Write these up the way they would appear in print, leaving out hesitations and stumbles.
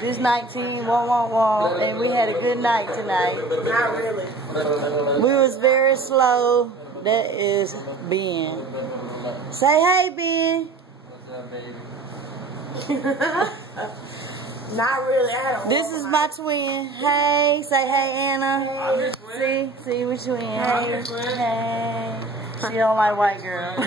This 19, and we had a good night tonight. Not really. We was very slow. That is Ben. Say hey, Ben. What's up, baby? Not really. This is my twin. Hey, say hey, Anna. See, we twin. Hey. She don't like white girls.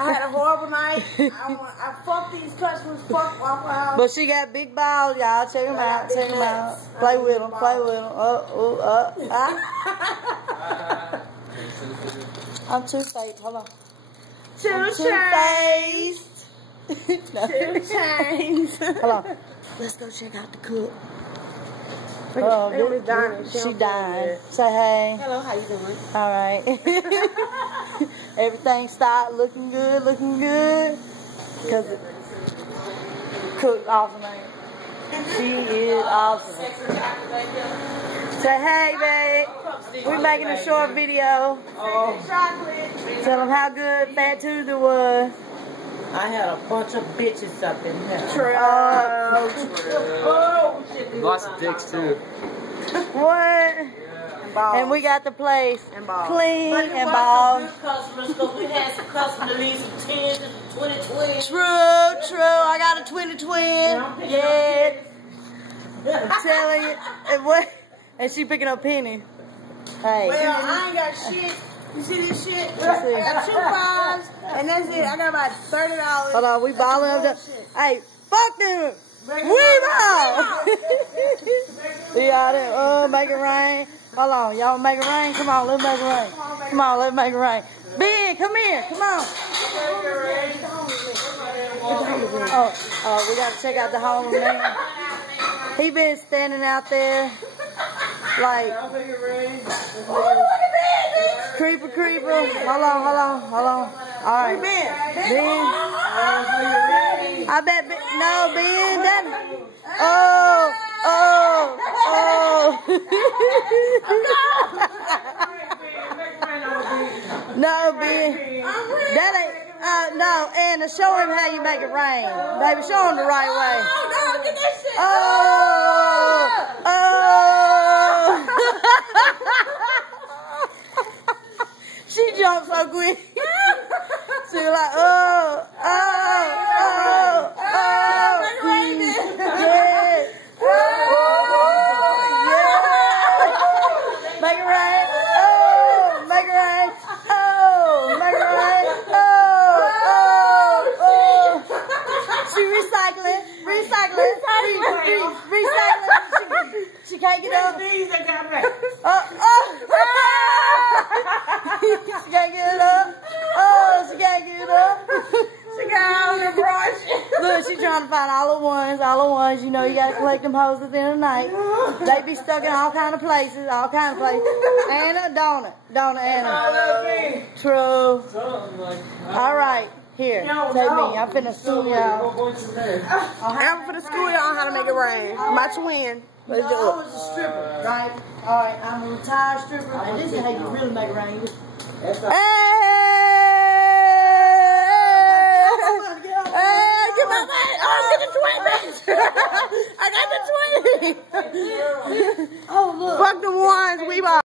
I had a horrible night. I fucked these customers. Fuck Waffle House. But she got big balls, y'all. Check them out. Check them out. Play with them. Play with them. I'm two-faced. Hold on. Two-faced. Two-faced. Hold on. Let's go check out the cook. She dying. Say hey. Hello, how you doing? All right. Everything started looking good, Because cook awesome, man. She is awesome. Say hey, babe. We're making a short video. Tell them how good Fat Tuesday was. I had a bunch of bitches up in here. Lots of dicks, too. What? And we got the place clean and bald. We had some customers that leave some 10 to 20. True. I got a 20. Yeah. I'm telling you. And she picking up pennies. Hey. Well, I ain't got shit. You see this shit? I got 2 pies, and that's it. I got about $30. Hold on, we balling up the. Hey, fuck them. We ball. We out there. Make it rain. Hold on, y'all make it rain? Come on, let's make it rain. Come on, let's make it rain. Ben, come here. Come on. Oh, we got to check out the home man. He been standing out there like creeper. Hold on. All right. Ben. I bet no Ben. Oh. No, Ben. That ain't. No, Anna, show him how you make it rain. Baby, show him the right way. No, get that shit. She jumped so quick. She was like, Make it rain. Make it rain. Make it rain. She recycling. She can't get up. She can't get it up. She can't get it up. She got all the brush. Look, she trying to find all the ones. You know, you gotta collect them hoes at the end of the night. They be stuck in all kind of places. Anna, don't Anna. True. All right, here, take me. I'm finna school y'all. I'm finna school y'all how to make it rain. My twin. Let's do it. I was a stripper, right? All right, I'm a retired stripper, and this is how you really make it rain. Get my money. Oh, get the twin, bitch. I got the twin. Oh, look. Fuck the ones we bought.